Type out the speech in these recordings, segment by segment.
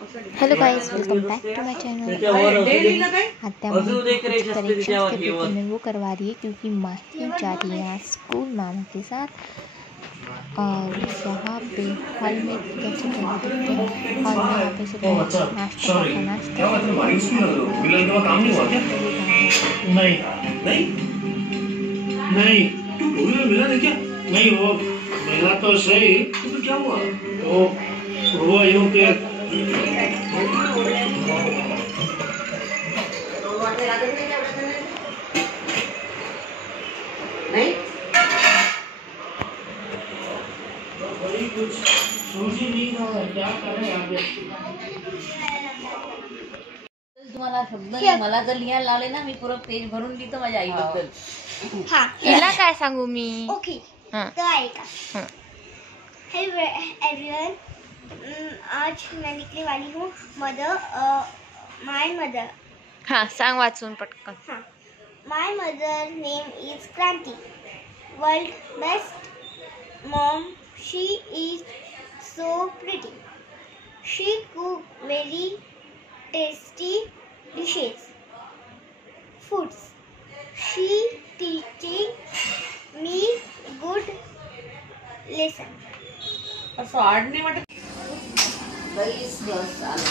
Hello guys, welcome back to my channel. परीक्षा के paper में वो करवा रही है क्योंकि माही जा रही है स्कूल मामा के साथ। और यहाँ पे हॉल में कैसे देखते हैं, हॉल में यहाँ पे सब नाश्ता नहीं मिला क्या? नहीं वो मिला तो सही, तो क्या हुआ? वो यूं के नहीं कुछ सोच ही नहीं रहा क्या करें आगे। तुम्हाला शब्द मला जर लिहायला लावले ना, मी पूर्ण पेज भरून लिहितो माझ्या आईबद्दल. हाँ, हिला काय सांगू मी? ओके, हाँ. तो आएगा. हेलो एवरीवन, आज मैं लिखने वाली हूँ माय मदर. हाँ, सांग वाचून पटकन. हाँ, माय मदर नेम इज क्रांति, world best mom. She is so pretty. She cook very tasty dishes, foods. She teaching me good lesson. असं आडणे वाटत बरीच बस आलं.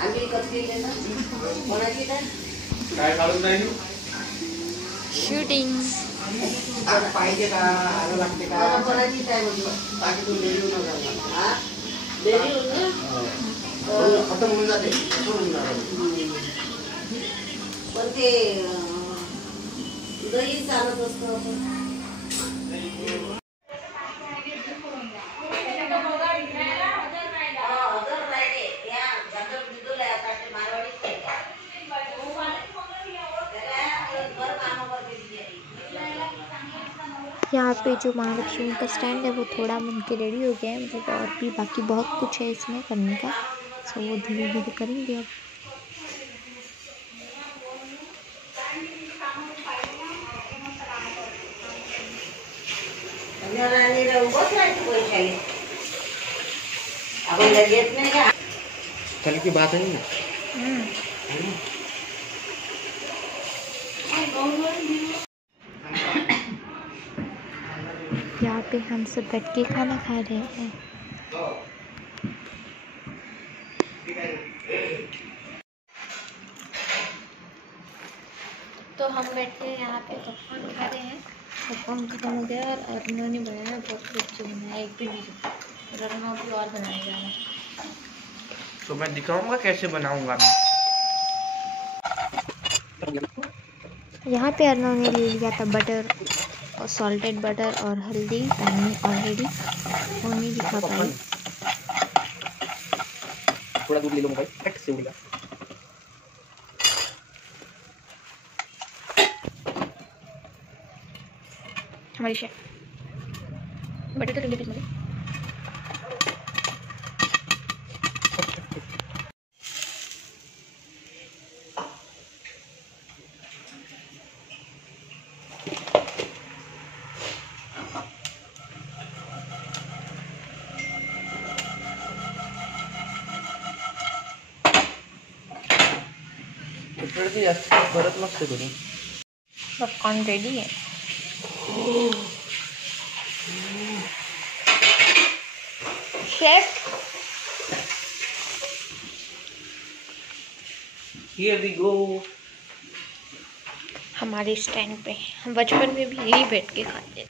आम्ही कसली ना कोणाची काय काढून नाही शूटिंग पाहिजे का आलं लागते का कोणाची काय बोलतो बाकी तू देऊ नका. हा देऊ खतम होऊन जाते. पण ते दही चालत असतं. यहाँ पे जो महालक्ष्मी का स्टैंड है वो थोड़ा बन के रेडी हो गया है, मतलब और भी बाकी बहुत कुछ है इसमें करने का, सो वो धीरे धीरे करेंगे. अब कल की बात है ना. यहाँ पे हम सब बैठ के खाना खा रहे हैं. तो हम बैठे यहाँ पे पॉपकॉर्न खा रहे हैं. पॉपकॉर्न खत्म हो गया और उन्होंने बनाया बहुत कुछ बनाया, एक भी नहीं रखना भी और बनाया जा रहा है. तो मैं दिखाऊंगा कैसे बनाऊंगा मैं. यहाँ पे अर्नव ने ले लिया था बटर और सॉल्टेड बटर और हल्दी पैन में ऑलरेडी, वो नहीं दिखा पाई. थोड़ा दूध ले लो मोबाइल कट से उड़ेगा. हमारी शेफ बटर तो ले लीजिए. की जास्त परत मस्त करू. पॉपकॉर्न रेडी है. Chef here we go. हमारे स्टैंड पे हम बचपन में भी यही बैठ के खाते थे.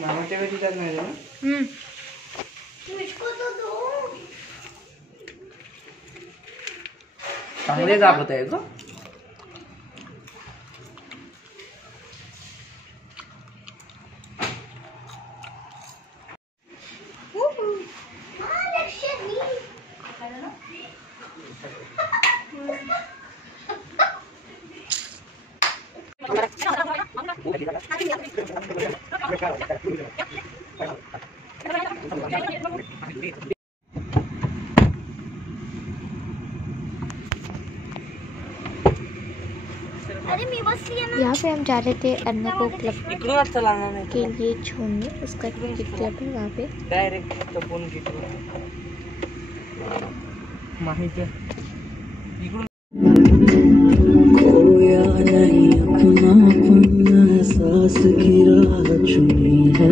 मामाच्या घरी जात नाही ना. मुझको तो दो. चांगले दाखवत आहे का? अरे मी बस इसलिए ना यहाँ पे हम जा रहे थे अर्नब को क्लब इकडूनच चलाना नाही के लिए छोड़ने, उसका क्रिकेट क्लब है वहाँ पे। डायरेक्ट टपून घेतो माहिती इकडून खोया नहीं अपनापन एहसास की राह चुनी है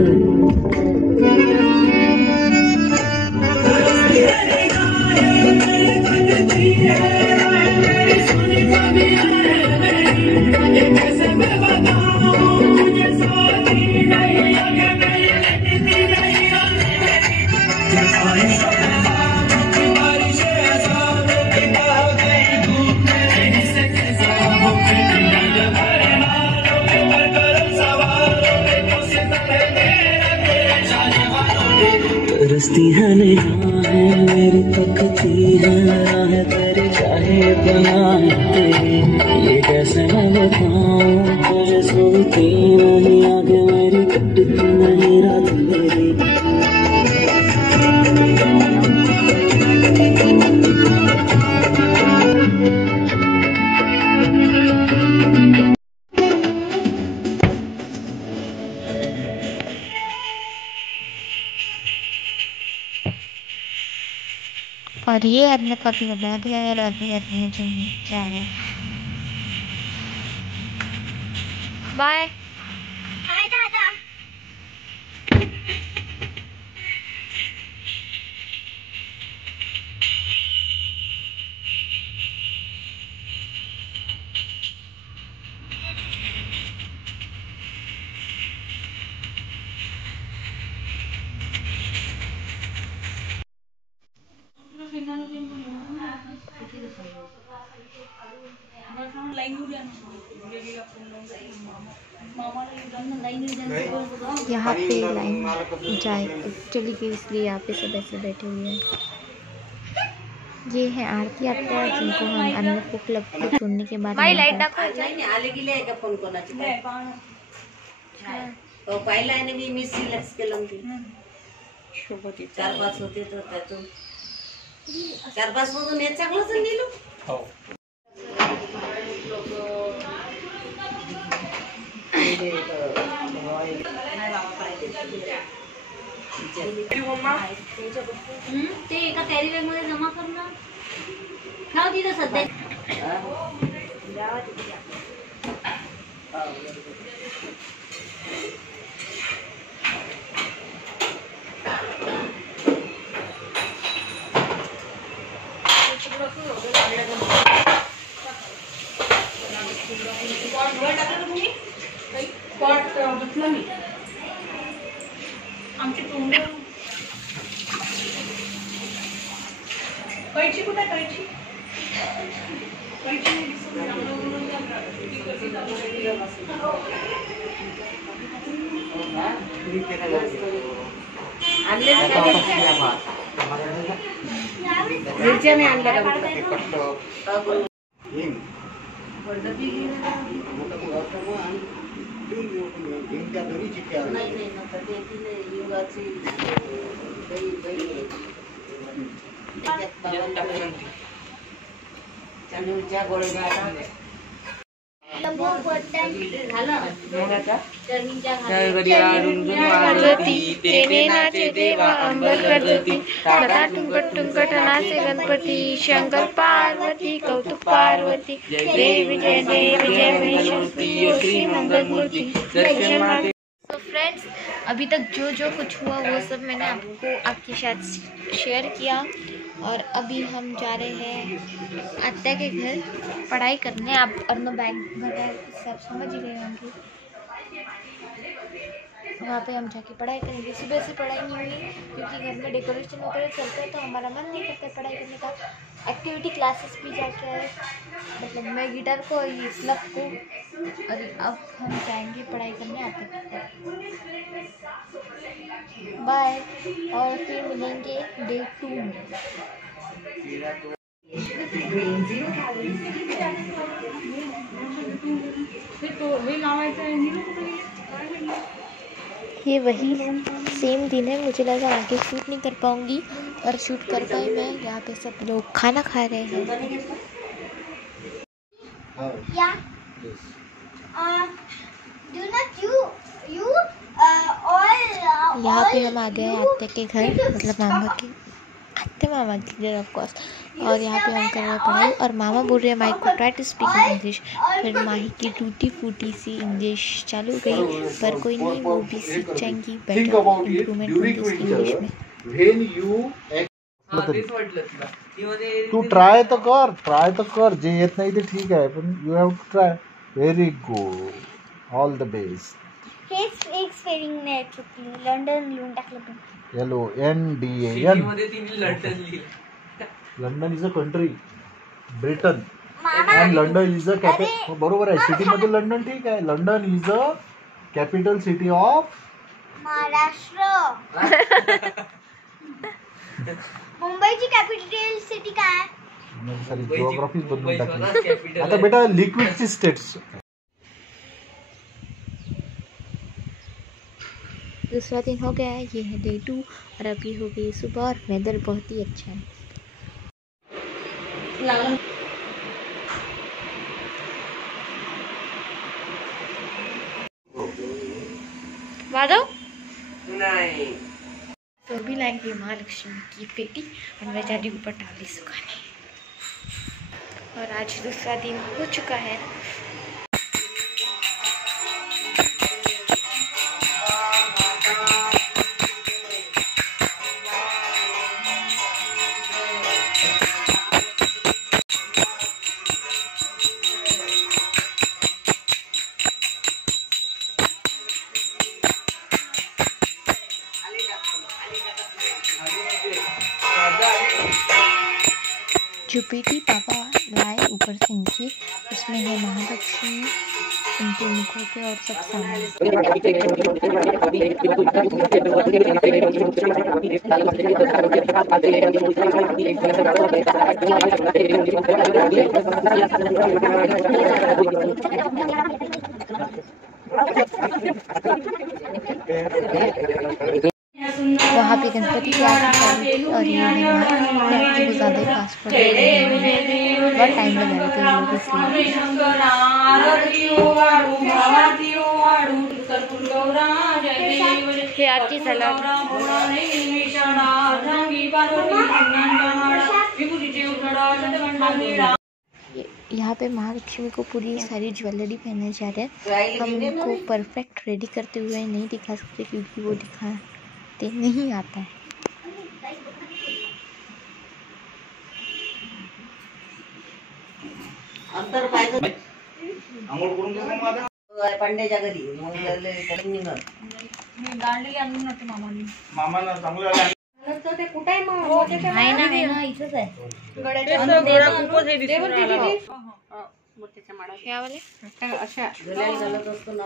तरसती है निगाहें मेरी तकती है राहें तेरी चाहे बनाते ये कैसे मैं बताऊं तुझे सुनती नहीं आगे मेरी कटती नहीं रात मेरी और ये अर्नब का भी बैग है और अभी अर्नब जो जा रहे हैं। बाय। हाय दादा। यहाँ पे लाइन जाए चली गई इसलिए यहाँ पे सब ऐसे बैठे हुए हैं। ये है आरती आत्या जिनको हम अर्नब को क्लब को छोड़ने के बाद आले गेले आहे का फोन कोणाची हो पाहिला आहे ना मी सिलेक्ट केलं की 4-5 होते तर त्यातून 4-5 मधून हे चांगलंच नेलो हो ते एका कॅरी बॅग मध्ये जमा कर ना ठेव तिथं सध्या आमची तोंड कैची कुठे कैची मिरच्याने आणलं तेने नाचे देवा अंबर गणपती लता टुंकट टुंकट नाचे गणपती शंकर पार्वती कौतुक पार्वती जय विजय श्री मंगल मूर्ति। तो फ्रेंड्स अभी तक जो कुछ हुआ वो सब मैंने आपको आपके साथ शेयर किया और अभी हम जा रहे हैं आत्या के घर पढ़ाई करने। आप अर्नब बैग वगैरह सब समझ ही गए होंगे। वहाँ पे हम जाके पढ़ाई करेंगे। सुबह से पढ़ाई नहीं हुई क्योंकि घर में डेकोरेशन वगैरह चलता है तो हमारा मन नहीं करता पढ़ाई करने का। एक्टिविटी क्लासेस भी जाके आए, मतलब मैं गिटार को और ये स्लब को, और अब हम जाएंगे पढ़ाई करने आते बाय और फिर मिलेंगे डे 2 में। ये वही सेम दिन है। मुझे लगा आगे शूट नहीं कर पाऊँगी और शूट कर पाई मैं। यहाँ पे सब लोग खाना खा रहे हैं। या यहाँ पे हम आ गए आत्या के घर, मतलब मामा के, आत्या मामा के घर ऑफ कोर्स। और यहाँ पे हम कर रहे हैं पढ़ाई और मामा बोल रहे हैं माई को ट्राई टू स्पीक इंग्लिश। फिर माही की टूटी फूटी सी इंग्लिश चालू गई, पर कोई नहीं, वो भी सीख जाएंगी बेटर इम्प्रूवमेंट होगी इंग्लिश में। तू ट्राय तर कर, जे येत नाही ते ठीक आहे, पण you have to try. Very good, all the best. हेच एक स्पेलिंग नाही चुकली, लंडन लिहून टाकलं पण. LONDAN. London is a country, Britain, आणि लंडन इज अ कॅपिटल. बरोबर आहे, सिटी मध्ये लंडन ठीक आहे. London is a capital city of Maharashtra. मुंबईची कॅपिटल सिटी काय? सारी जिओग्राफी बदलून टाकली. आता बेटा लिक्विडची स्टेट्स. दूसरा दिन हो गया है, ये है डे 2 और अभी हो गई सुबह और वेदर बहुत ही अच्छा है। माधव नहीं तो अभी लाएंगे महालक्ष्मी की पेटी और मैं जा रही हूँ ऊपर टाली सुखाने। और आज दूसरा दिन हो चुका है। जो पेटी पापा लाए ऊपर से नीचे, उसमें है महालक्ष्मी, उनके मुखों के और सब सामान। वहाँ पे गणपति की आरती और ये बहुत ज़्यादा फास्ट पड़ रही है, बहुत टाइम लगा रहे थे लोग इसलिए। आरती सलाद यहाँ पे महालक्ष्मी को पूरी सारी ज्वेलरी पहनाए जा रहे हैं। हम उनको परफेक्ट रेडी करते हुए नहीं दिखा सकते क्योंकि वो दिखाते नहीं आता है। अंतर पाहिजे पंड्याच्या घरी मग निघत मामाला चांगलं आहे ना इथंच आहे घालत असतो ना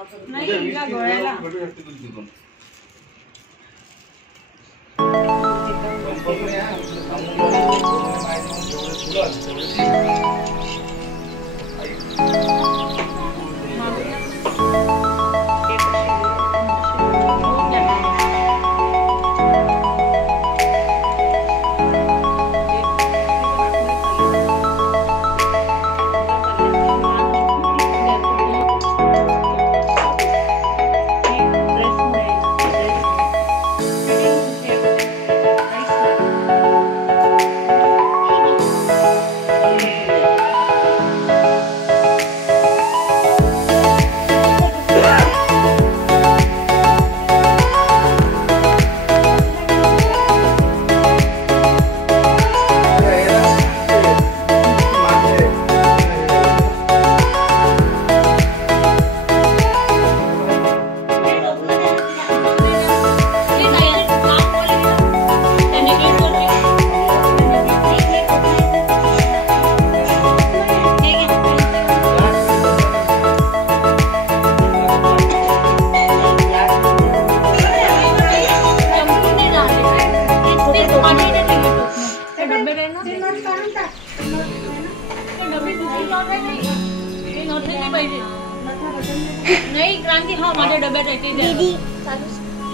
नाही क्रांती हा माझ्या डब्यात आहे ते दीदी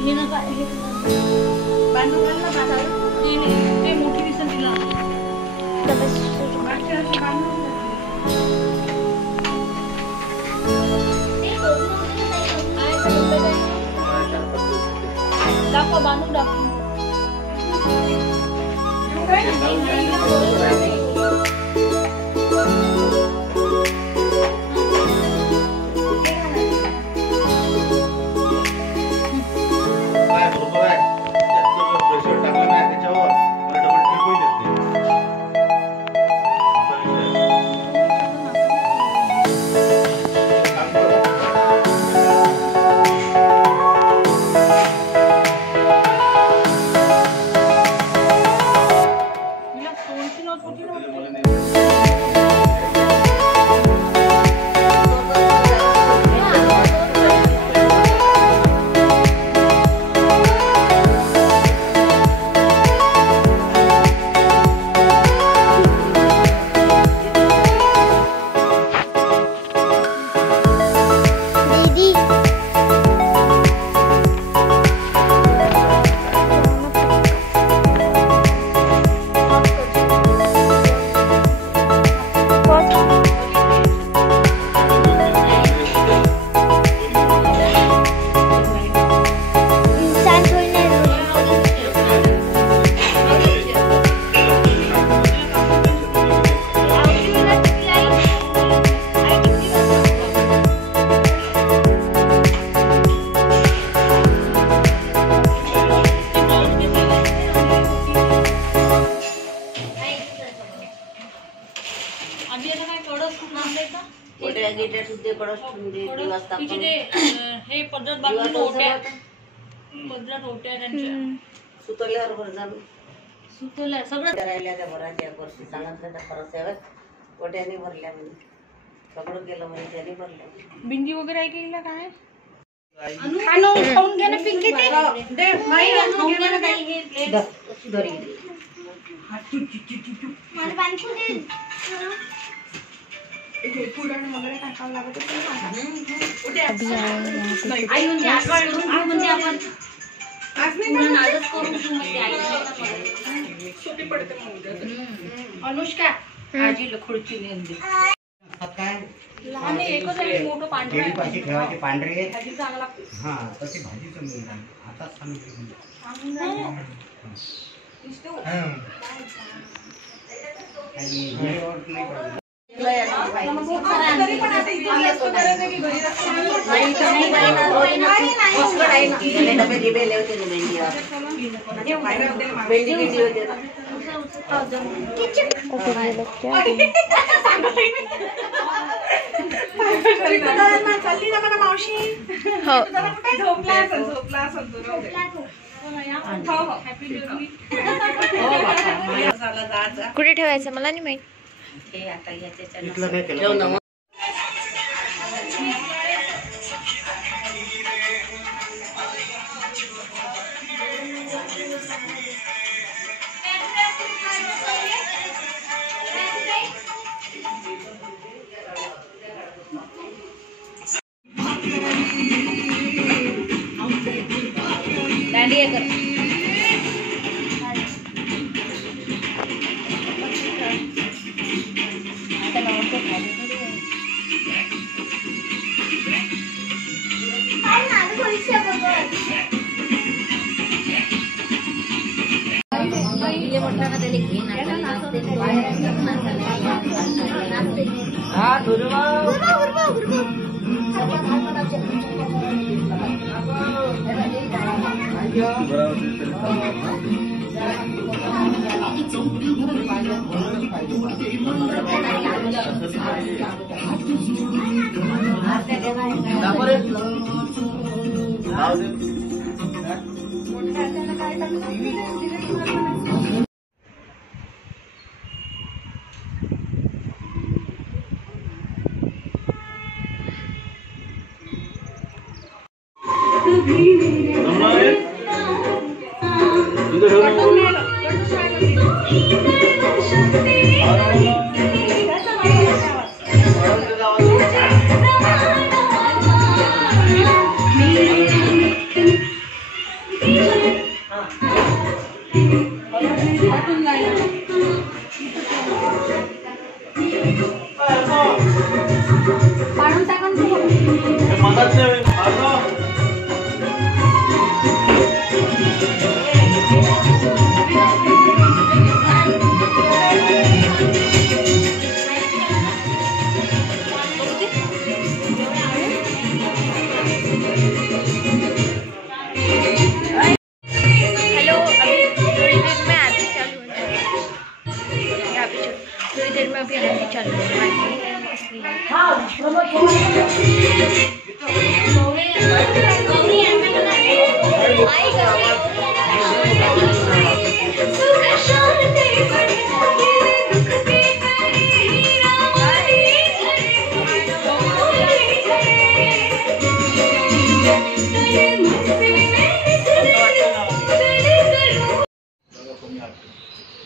हे नका हे बांधून घाल ना बाजार ते मोठी दिसन तिला हे पद्धत बांधून ओट्या पद्धत ओट्या त्यांच्या सुतल्यावर भर जाणं सुतल्या सगळं राहिल्या त्या भराच्या वर्षी सांगितलं त्या परत ओट्याने भरल्या म्हणजे सगळं केलं म्हणजे त्याने भरल्या बिंदी वगैरे आहे की काय खाऊन घे ना पिंकी ते दोरी मला पाणी दे अभी आए यहाँ पे आई म्हणजे आठवण करून म्हणजे आपण पूर्ण नादच करून सुटी पडते अनुष्का आजीला खुर्ची नेऊन दे काय लहान एकच आहे मोठं पांढरं आहे पाशी ठेवायची पांढरे भाजी चांगला हा तशी भाजीच आता सांगितलं डबे गिबेले होते भेंडी भेंडी होते ओके ये लोग क्या है? कुठे ठेवायचं मला नाही माहित. दांडिया कर पाडून चल रही है इसलिए।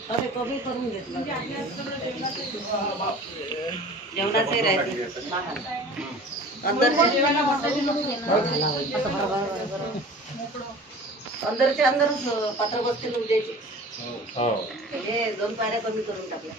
अरे कमी करून घेतलं जेवणाचे राहते अंदरच्या अंदरच पात्र बसतील उद्याची हे 2 पायऱ्या कमी करून टाकल्या.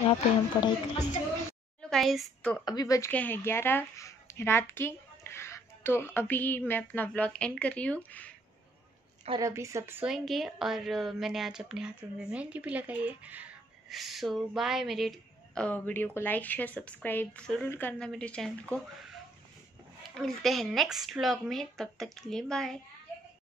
यहाँ पे हम पढ़ाई कर रहे हैं। हेलो गाइस, तो अभी बज गए हैं 11 रात की। तो अभी मैं अपना व्लॉग एंड कर रही हूँ और अभी सब सोएंगे। और मैंने आज अपने हाथों में मेहंदी भी लगाई है। सो बाय। मेरे वीडियो को लाइक शेयर सब्सक्राइब ज़रूर करना मेरे चैनल को। मिलते हैं नेक्स्ट व्लॉग में, तब तक के लिए बाय।